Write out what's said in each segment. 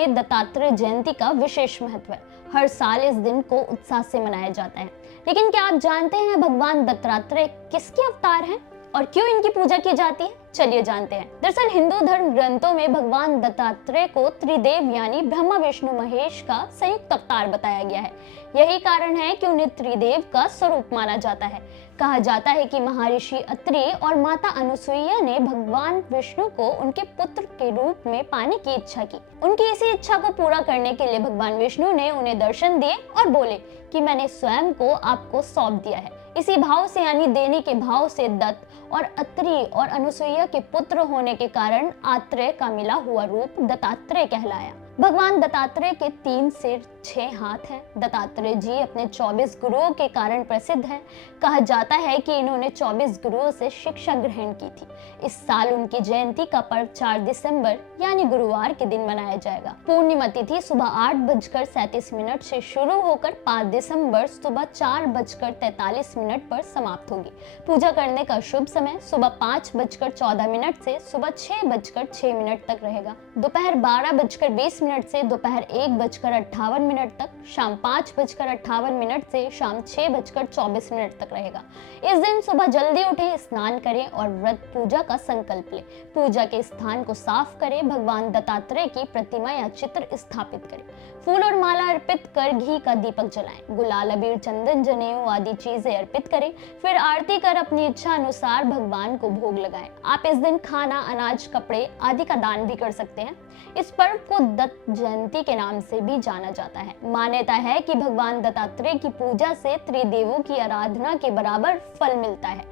में दत्तात्रेय जयंती का विशेष महत्व है। हर साल इस दिन को उत्साह से मनाया जाता है। लेकिन क्या आप जानते हैं भगवान दत्तात्रेय किसके अवतार हैं और क्यों इनकी पूजा की जाती है? चलिए जानते हैं। दरअसल हिंदू धर्म ग्रंथों में भगवान दत्तात्रेय को त्रिदेव यानी ब्रह्मा विष्णु महेश का संयुक्त अवतार बताया गया है। यही कारण है कि उन्हें त्रिदेव का स्वरूप माना जाता है। कहा जाता है कि महर्षि अत्रि और माता अनुसुईया ने भगवान विष्णु को उनके पुत्र के रूप में पाने की इच्छा की। उनकी इसी इच्छा को पूरा करने के लिए भगवान विष्णु ने उन्हें दर्शन दिए और बोले कि मैंने स्वयं को आपको सौंप दिया है। इसी भाव से यानी देने के भाव से दत्त और अत्रि और अनुसुईया के पुत्र होने के कारण आत्रेय का मिला हुआ रूप दत्तात्रेय कहलाया। भगवान दत्तात्रेय के 3 सिर 6 हाथ हैं। दत्तात्रेय जी अपने 24 गुरुओं के कारण प्रसिद्ध हैं। कहा जाता है कि इन्होंने 24 गुरुओं से शिक्षा ग्रहण की थी। इस साल उनकी जयंती का पर्व 4 दिसंबर यानी गुरुवार के दिन मनाया जाएगा। पूर्णिमा तिथि सुबह 8:37 से शुरू होकर 5 दिसंबर सुबह 4:43 पर समाप्त होगी। पूजा करने का शुभ समय सुबह 5:14 से सुबह 6:06 तक रहेगा। दोपहर 12:20 से दोपहर 1:58 तक, शाम 5:58 से शाम 6:24 तक रहेगा। इस दिन सुबह जल्दी उठें, स्नान करें और व्रत पूजा का संकल्प लें। पूजा के स्थान को साफ करें, भगवान दत्तात्रेय की प्रतिमा या चित्र स्थापित करें, फूल और माला अर्पित कर घी का दीपक जलाएं, गुलाल अबीर चंदन जनेऊ आदि चीजें अर्पित करें, फिर आरती कर अपनी इच्छा अनुसार भगवान को भोग लगाएं। आप इस दिन खाना, अनाज, कपड़े आदि का दान भी कर सकते हैं। इस पर्व को दत्त जयंती के नाम से भी जाना जाता है। मान्यता है कि भगवान दत्तात्रेय की पूजा से त्रिदेवों की आराधना के बराबर फल मिलता है।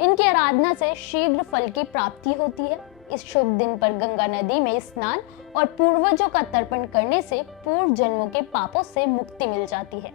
इनकी आराधना से शीघ्र फल की प्राप्ति होती है। इस शुभ दिन पर गंगा नदी में स्नान और पूर्वजों का तर्पण करने से पूर्व जन्मों के पापों से मुक्ति मिल जाती है।